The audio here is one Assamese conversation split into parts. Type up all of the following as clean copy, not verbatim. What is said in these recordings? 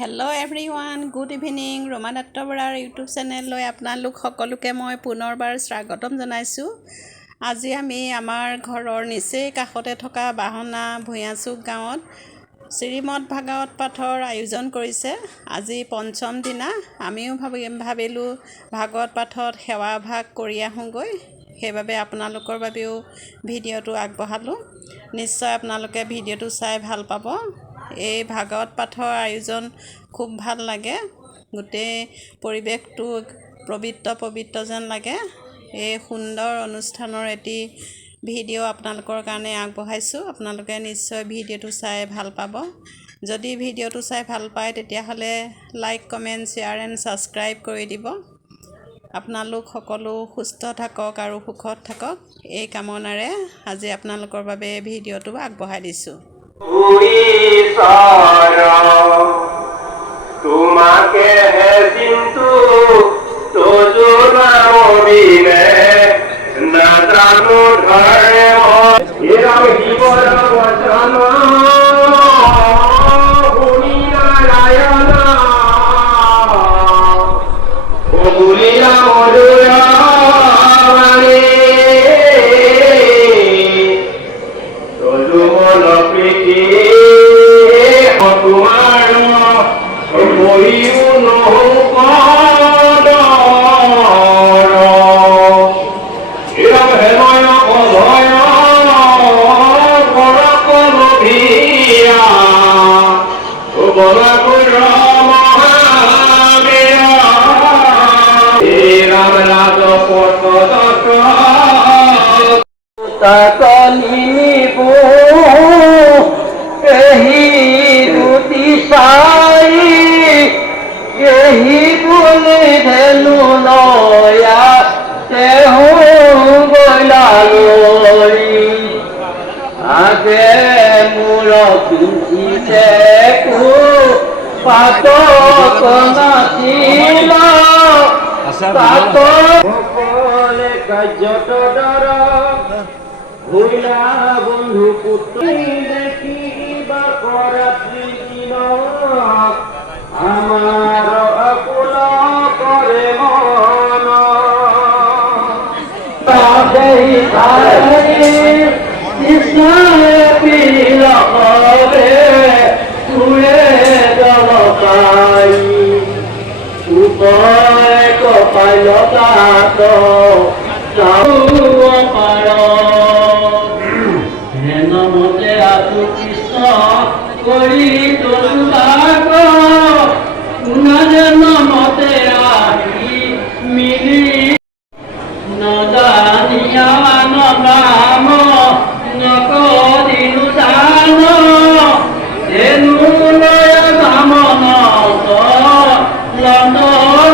Hello' everyone, good evening. Roma Dutta বৰাৰ ইউটিউব চেনেললৈ আপোনালোক সকলোকে মই পুনৰবাৰ স্বাগতম জনাইছোঁ। আজি আমি আমাৰ ঘৰৰ নিচেই কাষতে থকা বাহনা ভূঞাচুক গাঁৱত শ্ৰীমদ ভাগৱত পাঠৰ আয়োজন কৰিছে। আজি পঞ্চম দিনা আমিও ভাবিলোঁ ভাগৱত পাঠত সেৱা ভাগ কৰি আহোঁগৈ। সেইবাবে আপোনালোকৰ বাবেও ভিডিঅ'টো আগবঢ়ালোঁ। নিশ্চয় আপোনালোকে ভিডিঅ'টো চাই ভাল পাব। এই ভাগৱত পাঠৰ আয়োজন খুব ভাল লাগে। গোটেই পৰিৱেশটো পবিত্ৰ যেন লাগে। এই সুন্দৰ অনুষ্ঠানৰ এটি ভিডিঅ' আপোনালোকৰ কাৰণে আগবঢ়াইছোঁ। আপোনালোকে নিশ্চয় ভিডিঅ'টো চাই ভাল পাব। যদি ভিডিঅ'টো চাই ভাল পায় তেতিয়াহ'লে like, comment, share and subscribe কৰি দিব। আপোনালোক সকলো সুস্থ থাকক আৰু সুখত থাকক, এই কামনাৰে আজি আপোনালোকৰ বাবে ভিডিঅ'টো আগবঢ়াই দিছোঁ। তোমাকে হে চিন্তু তোজো নামিনে নাজানো ধৰে এরাও জীবন বচন শুনি নারায়ণ ও বুলিয়া মধুরা মানে তোজো মন প্রীতি তোমার বন্ধু পুত্র দেখিবা রাত্রি দিন আমার আকুল করে মন কৃষ্ণ পিল করে তুলে দলকাই উপায় কপালতা তো নমতে আতু কৃষ্ণ করি তোলাগ নমতে আহি মিলি নদানিয়া নাম নকদিনু দান এনু লয় বামন লণ্ড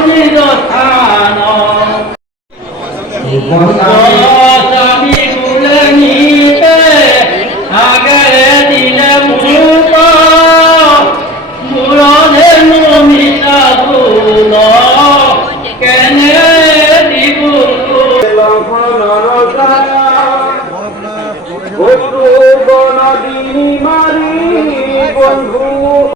নিজ স্থান